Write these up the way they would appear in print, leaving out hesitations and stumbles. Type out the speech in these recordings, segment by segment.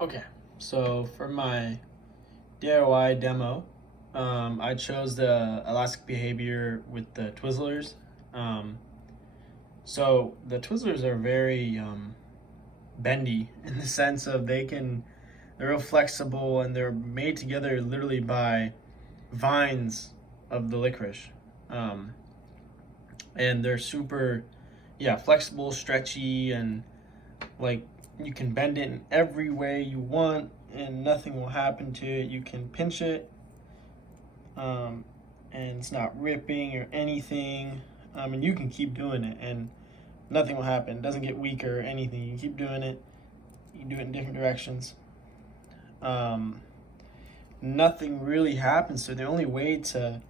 Okay, so for my DIY demo, I chose the elastic behavior with the Twizzlers. Um, so the Twizzlers are very bendy in the sense of they're real flexible and they're made together literally by vines of the licorice. Um, and they're super, yeah, flexible, stretchy, and like you can bend it in every way you want and nothing will happen to it. You can pinch it, and it's not ripping or anything. And you can keep doing it and nothing will happen. It doesn't get weaker or anything. You can keep doing it. You can do it in different directions. um, Nothing really happens. So the only way to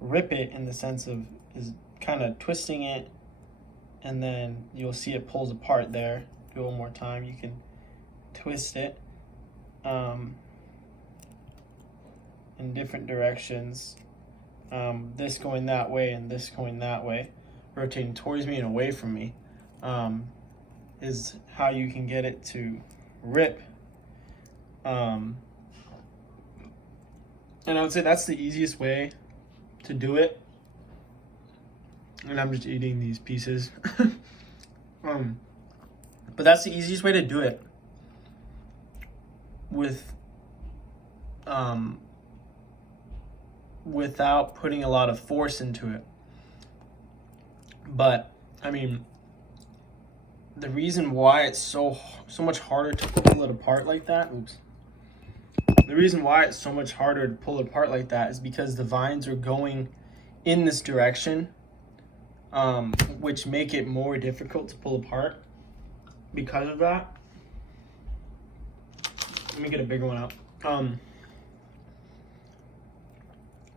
rip it in the sense of is kind of twisting it, and then you'll see it pulls apart there. Do it one more time. You can twist it in different directions. This going that way and this going that way, rotating towards me and away from me, is how you can get it to rip. And I would say that's the easiest way to do it. And I'm just eating these pieces. But that's the easiest way to do it with without putting a lot of force into it. But I mean, the reason why it's so much harder to pull it apart like that, the reason why it's so much harder to pull it apart like that is because the vines are going in this direction, which make it more difficult to pull apart because of that. Let me get a bigger one out.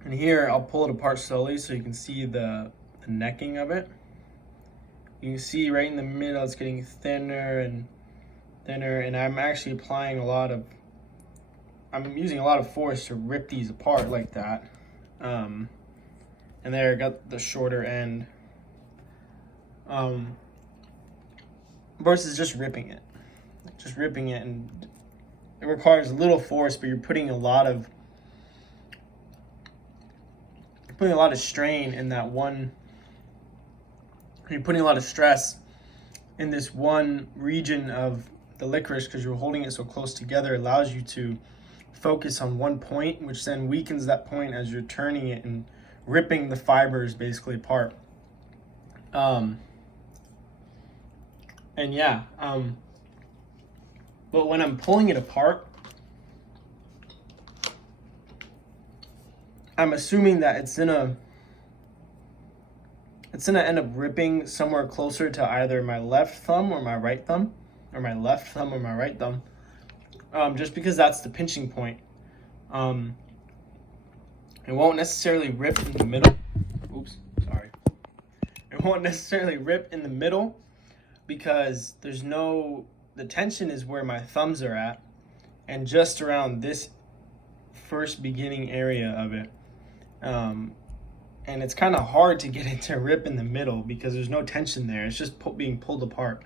And here I'll pull it apart slowly so you can see the necking of it. You can see right in the middle it's getting thinner and thinner, and I'm actually applying I'm using a lot of force to rip these apart like that. And there I got the shorter end. Versus just ripping it. Just ripping it, and it requires a little force, but you're putting a lot of strain in that one. You're putting a lot of stress in this one region of the licorice because you're holding it so close together. It allows you to focus on one point, which then weakens that point as you're turning it and ripping the fibers basically apart. And yeah, but when I'm pulling it apart, I'm assuming that it's gonna end up ripping somewhere closer to either my left thumb or my right thumb, or my left thumb or my right thumb, just because that's the pinching point. It won't necessarily rip in the middle. Oops, sorry. It won't necessarily rip in the middle because the tension is where my thumbs are at and just around this first beginning area of it. And it's kind of hard to get it to rip in the middle because there's no tension there. It's just being pulled apart.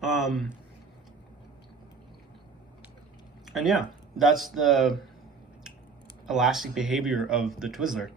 And yeah, that's the elastic behavior of the Twizzlr.